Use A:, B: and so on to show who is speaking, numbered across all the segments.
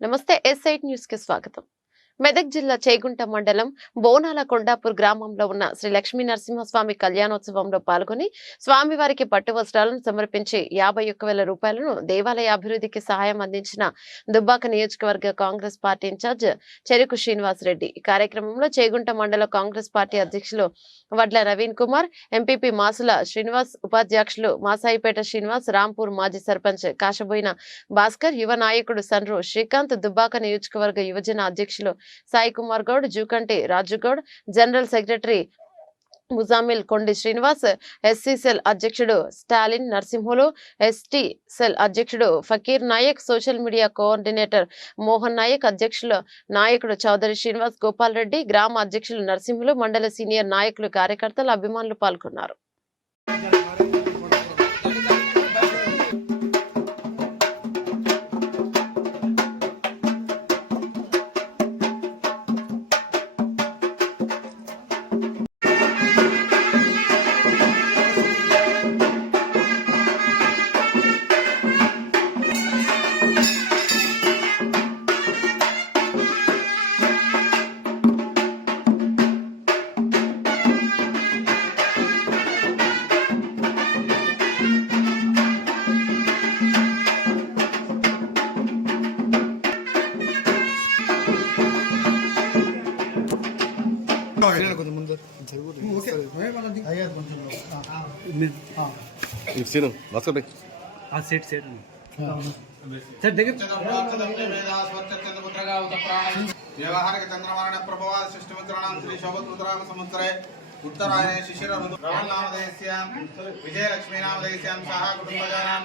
A: నమస్తే ఎస్ న్యూస్కి స్వాగతం. మెదక్ జిల్లా చేగుంట మండలం బోనాల కొండాపూర్ గ్రామంలో ఉన్న శ్రీ లక్ష్మీ నరసింహస్వామి కళ్యాణోత్సవంలో పాల్గొని స్వామివారికి పట్టు వస్త్రాలను సమర్పించి యాభై ఒక్క వేల రూపాయలను దేవాలయ అభివృద్ధికి సహాయం అందించిన దుబ్బాక నియోజకవర్గ కాంగ్రెస్ పార్టీ ఇన్ఛార్జ్ చెరుకు శ్రీనివాస్ రెడ్డి ఈ కార్యక్రమంలో చేగుంట మండల కాంగ్రెస్ పార్టీ అధ్యక్షులు వడ్ల నవీన్ కుమార్ ఎంపీపీ మాసుల శ్రీనివాస్ ఉపాధ్యక్షులు మాసాయిపేట శ్రీనివాస్ రాంపూర్ మాజీ సర్పంచ్ కాశబోయిన భాస్కర్ యువ నాయకుడు సన్రు శ్రీకాంత్ దుబ్బాక నియోజకవర్గ యువజన అధ్యక్షులు Sai Kumar Goud Jukanti Raju Goud general secretary Muzamil Kondi Srinivas SC cell అధ్యక్షుడు స్టాలిన్ నరసింహులు ఎస్టీ సెల్ అధ్యక్షుడు Fakir Naik social media coordinator Mohan Naik అధ్యక్షులు నాయకుడు చౌదరి శ్రీనివాస్ గోపాల్ రెడ్డి గ్రామ అధ్యక్షులు నరసింహులు మండల సీనియర్ నాయకులు కార్యకర్తలు అభిమానులు పాల్గొన్నారు.
B: సీను భాస్కర్ భాయ్.
C: ఆ సెట్ సెట్. సార్ దగ్గర.
D: వ్యవహారిక చంద్రమారణ ప్రభావ సృష్టిమిత్రాణం శ్రీ శోభద్రుద్రామ సంవత్సరే ఉత్తరాయణ శిశిర ఋతు నామధేయస్యాం విజయలక్ష్మీ నామధేయస్యాం సహా కుటుంబజానాం.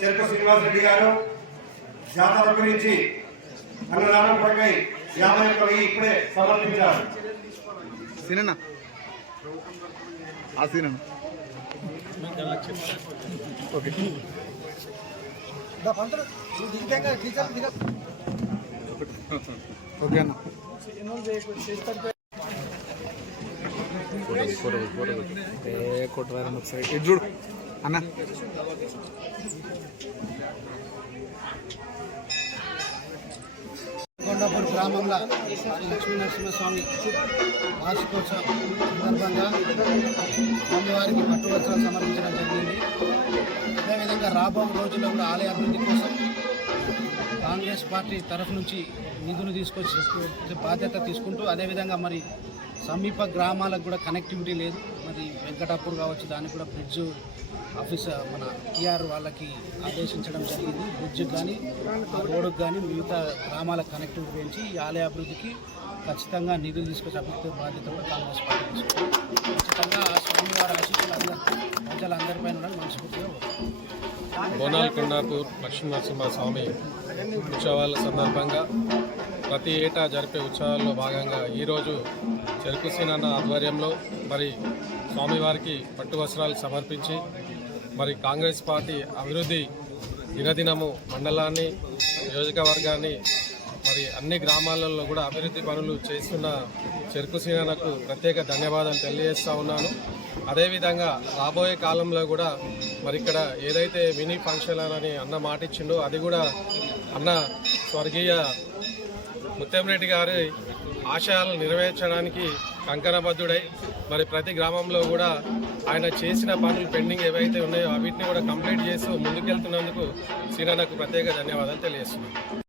E: చెరుకు శ్రీనివాస్ రెడ్డి గారు జాతర గురించి అన్నదానం కొరకై యాభై ఒక్క వెయ్యి ఇప్పుడే సమర్పించారు.
D: సీనన్న. ఆ సీనన్న. ఓకే. ఓకే అన్న. కొట్టరారన్న ఒకసారి. ఇటు చూడు. అన్న.
F: కొండాపూర్ గ్రామంలో లక్ష్మీ నరసింహస్వామి వార్షికోత్సవం సందర్భంగా స్వామివారికి పట్టు వస్త్రాలు సమర్పించడం జరిగింది. అదేవిధంగా రాబో రోజుల్లో కూడా ఆలయ అభివృద్ధి కోసం కాంగ్రెస్ పార్టీ తరఫు నుంచి నిధులు తీసుకొచ్చి బాధ్యత తీసుకుంటూ అదేవిధంగా మరి సమీప గ్రామాలకు కూడా కనెక్టివిటీ లేదు. మరి వెంకటాపూర్ కావచ్చు దానికి కూడా బ్రిడ్జ్ ఆఫీస్ మన టీఆర్ వాళ్ళకి ఆదేశించడం జరిగింది. బ్రిడ్జ్కి కానీ రోడ్డుకు కానీ మిగతా గ్రామాల కనెక్టివిటీ పెంచి ఈ ఆలయ అభివృద్ధికి ఖచ్చితంగా నిధులు తీసుకొచ్చే అభివృద్ధి బాధ్యత కూడా కాంగ్రెస్ పార్టీ ఖచ్చితంగా ఆ స్వామివారి ఆశీస్సులు అందరూ ప్రజలందరిపైన మనస్ఫూర్తిగా బోనాల్
G: బోనాల కొండాపూర్ లక్ష్మీనరసింహ స్వామి ఉత్సవాల సందర్భంగా ప్రతి ఏటా జరిపే ఉత్సవాల్లో భాగంగా ఈరోజు చెరుకు సీనన్న ఆధ్వర్యంలో మరి స్వామివారికి పట్టు వస్త్రాలు సమర్పించి మరి కాంగ్రెస్ పార్టీ అభివృద్ధి దినదినము మండలాన్ని నియోజకవర్గాన్ని మరి అన్ని గ్రామాలలో కూడా అభివృద్ధి పనులు చేస్తున్న చెరుకు సీనన్నకు ప్రత్యేక ధన్యవాదాలు తెలియజేస్తూ ఉన్నాను. అదేవిధంగా రాబోయే కాలంలో కూడా మరి ఇక్కడ ఏదైతే మినీ ఫంక్షన్ అని అన్న మాటిచ్చిండో అది కూడా అన్న స్వర్గీయ ముత్యంరెడ్డి గారి ఆశయాలను నెరవేర్చడానికి కంకణబద్ధుడై మరి ప్రతి గ్రామంలో కూడా ఆయన చేసిన పనులు పెండింగ్ ఏవైతే ఉన్నాయో అవిటిని కూడా కంప్లీట్ చేస్తూ ముందుకెళ్తున్నందుకు సీనన్నకు ప్రత్యేక ధన్యవాదాలు తెలియజేస్తున్నాను